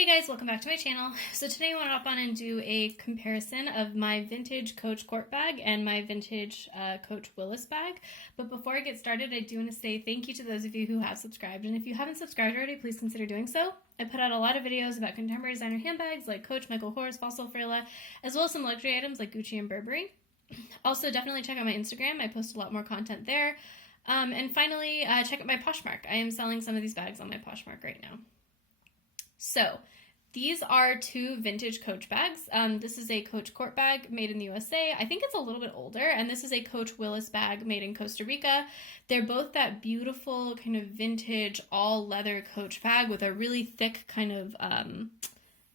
Hey guys, welcome back to my channel. So today I want to hop on and do a comparison of my vintage Coach Court bag and my vintage Coach Willis bag. But before I get started, I do want to say thank you to those of you who have subscribed. And if you haven't subscribed already, please consider doing so. I put out a lot of videos about contemporary designer handbags like Coach, Michael Kors, Fossil, Frela, as well as some luxury items like Gucci and Burberry. Also, definitely check out my Instagram. I post a lot more content there. And finally, check out my Poshmark. I am selling some of these bags on my Poshmark right now. So, these are two vintage Coach bags. This is a Coach Court bag made in the USA. I think it's a little bit older, and this is a Coach Willis bag made in Costa Rica. They're both that beautiful kind of vintage all leather Coach bag with a really thick kind of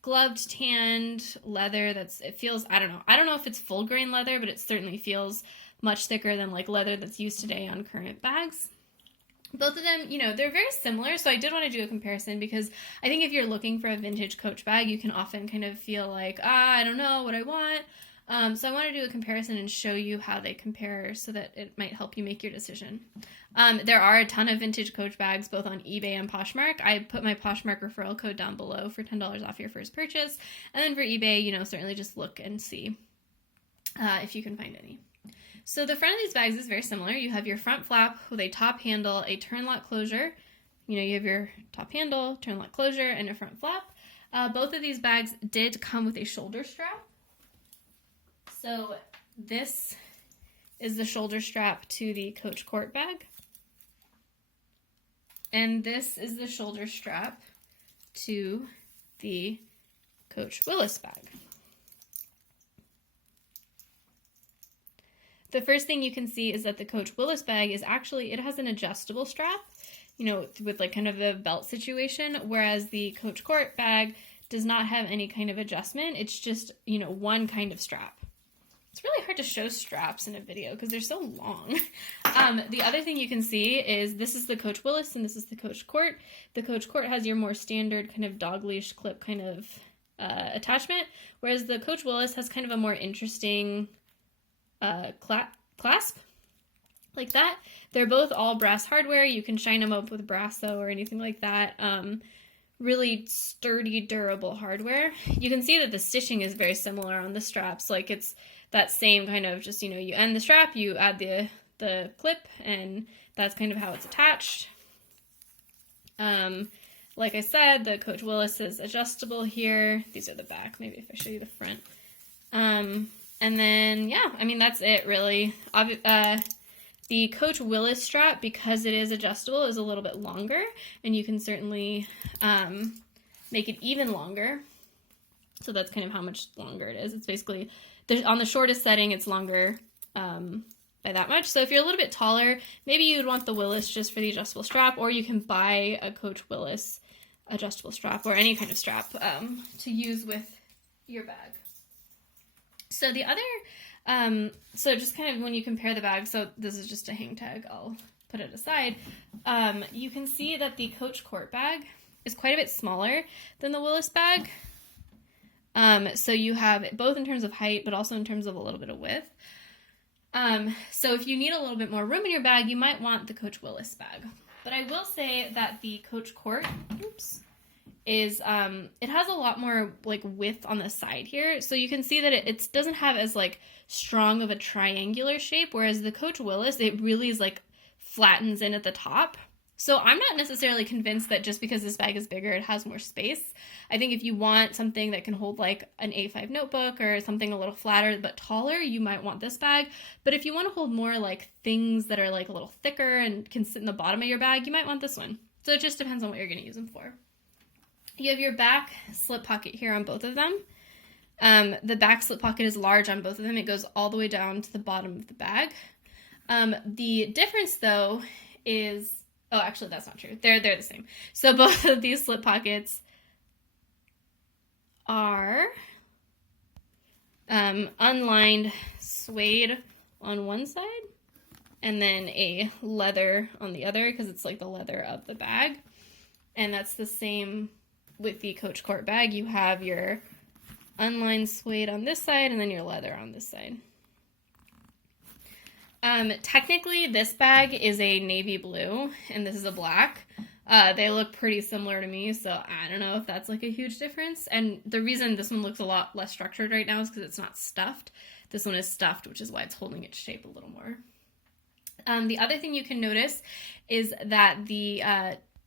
gloved tanned leather it feels, I don't know if it's full grain leather, but it certainly feels much thicker than like leather that's used today on current bags. Both of them, they're very similar, so I did want to do a comparison because I think if you're looking for a vintage Coach bag, you can often kind of feel like, I don't know what I want. So I want to do a comparison and show you how they compare so that it might help you make your decision. There are a ton of vintage Coach bags both on eBay and Poshmark. I put my Poshmark referral code down below for $10 off your first purchase. And then for eBay, certainly just look and see if you can find any. So the front of these bags is very similar. You have your front flap with a top handle, a turn lock closure. You have your top handle, turn lock closure, and a front flap. Both of these bags did come with a shoulder strap. So this is the shoulder strap to the Coach Court bag. And this is the shoulder strap to the Coach Willis bag. The first thing you can see is that the Coach Willis bag is actually, it has an adjustable strap, with like kind of a belt situation, whereas the Coach Court bag does not have any kind of adjustment. It's just, one kind of strap. It's really hard to show straps in a video because they're so long. The other thing you can see is this is the Coach Willis and this is the Coach Court. The Coach Court has your more standard kind of dog leash clip kind of attachment, whereas the Coach Willis has kind of a more interesting clasp like that. They're both all brass hardware. You can shine them up with brass though or anything like that. Really sturdy, durable hardware. You can see that the stitching is very similar on the straps. Like it's that same kind of just, you end the strap, you add the clip, and that's kind of how it's attached. Like I said, the Coach Willis is adjustable here. These are the back. Maybe if I show you the front. And then, that's it really. The Coach Willis strap, because it is adjustable, is a little bit longer, and you can certainly make it even longer. So that's kind of how much longer it is. It's basically, on the shortest setting, it's longer by that much. So if you're a little bit taller, maybe you'd want the Willis just for the adjustable strap, or you can buy a Coach Willis adjustable strap or any kind of strap to use with your bag. So the other, so just kind of when you compare the bags, so this is just a hang tag, I'll put it aside, you can see that the Coach Court bag is quite a bit smaller than the Willis bag. So you have it both in terms of height, but also in terms of a little bit of width. So if you need a little bit more room in your bag, you might want the Coach Willis bag. But I will say that the Coach Court, is it has a lot more like width on the side here, so you can see that it doesn't have as like strong of a triangular shape, whereas the Coach Willis, it really is like flattens in at the top. So I'm not necessarily convinced that just because this bag is bigger it has more space. I think if you want something that can hold like an A5 notebook or something a little flatter but taller, you might want this bag. But if you want to hold more like things that are like a little thicker and can sit in the bottom of your bag, you might want this one. So it just depends on what you're going to use them for. You have your back slip pocket here on both of them. The back slip pocket is large on both of them. It goes all the way down to the bottom of the bag. The difference, though, is... Oh, actually, that's not true. They're the same. So both of these slip pockets are unlined suede on one side and then a leather on the other because it's like the leather of the bag. And that's the same... With the Coach Court bag, you have your unlined suede on this side and then your leather on this side. Technically, this bag is a navy blue and this is a black, They look pretty similar to me, so I don't know if that's like a huge difference. And the reason this one looks a lot less structured right now is because it's not stuffed. This one is stuffed, which is why it's holding its shape a little more. The other thing you can notice is that the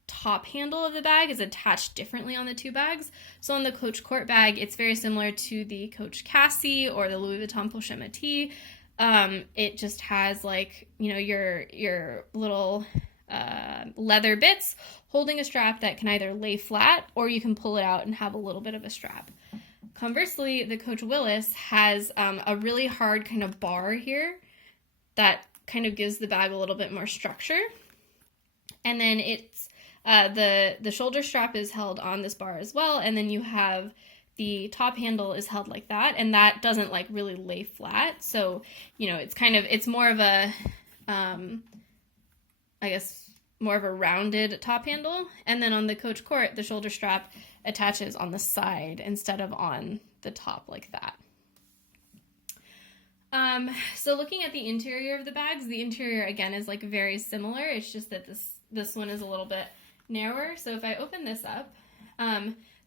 top handle of the bag is attached differently on the two bags. So on the Coach Court bag, it's very similar to the Coach Cassie or the Louis Vuitton Pochette Metis. It just has like, you know, your little leather bits holding a strap that can either lay flat or you can pull it out and have a little bit of a strap. Conversely, the Coach Willis has a really hard kind of bar here that kind of gives the bag a little bit more structure. And then it's the shoulder strap is held on this bar as well, and then you have the top handle is held like that, and that doesn't like really lay flat. So, you know, it's more of a I guess more of a rounded top handle. And then on the Coach Court, the shoulder strap attaches on the side instead of on the top like that. So looking at the interior of the bags, the interior again is like very similar. It's just that this one is a little bit narrower. So if I open this up,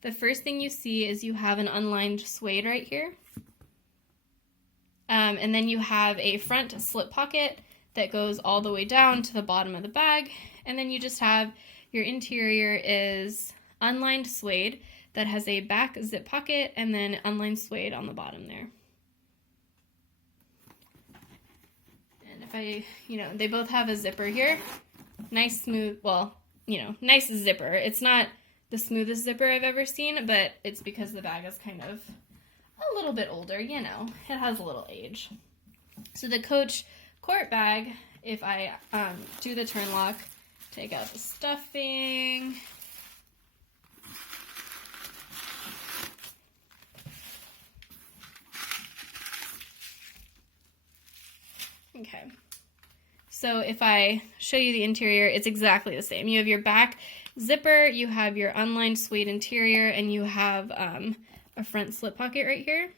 the first thing you see is you have an unlined suede right here. And then you have a front slip pocket that goes all the way down to the bottom of the bag. And then you just have your interior is unlined suede that has a back zip pocket and then unlined suede on the bottom there. And if I, you know, they both have a zipper here. Nice smooth, well, you know, nice zipper. It's not the smoothest zipper I've ever seen, but it's because the bag is kind of a little bit older, you know. It has a little age. So the Coach Court bag, if I do the turn lock, take out the stuffing. Okay. So if I show you the interior, it's exactly the same. You have your back zipper, you have your unlined suede interior, and you have a front slip pocket right here.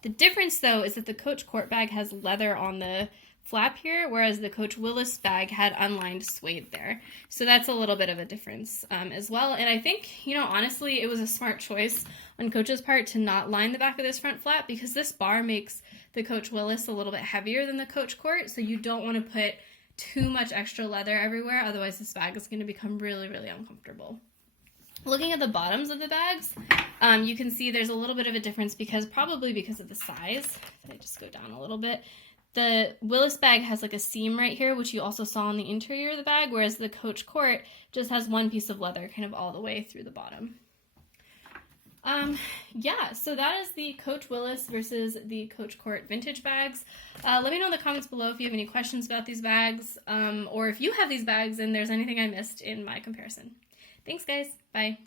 The difference, though, is that the Coach Court bag has leather on the flap here, whereas the Coach Willis bag had unlined suede there. So that's a little bit of a difference as well. And I think, you know, honestly, it was a smart choice on Coach's part to not line the back of this front flap because this bar makes the Coach Willis a little bit heavier than the Coach Court. So you don't want to put too much extra leather everywhere. Otherwise, this bag is going to become really, really uncomfortable. Looking at the bottoms of the bags, you can see there's a little bit of a difference probably because of the size. If I just go down a little bit. The Willis bag has like a seam right here, which you also saw on the interior of the bag, whereas the Coach Court just has one piece of leather kind of all the way through the bottom. Yeah, so that is the Coach Willis versus the Coach Court vintage bags. Let me know in the comments below if you have any questions about these bags, or if you have these bags and there's anything I missed in my comparison. Thanks, guys. Bye.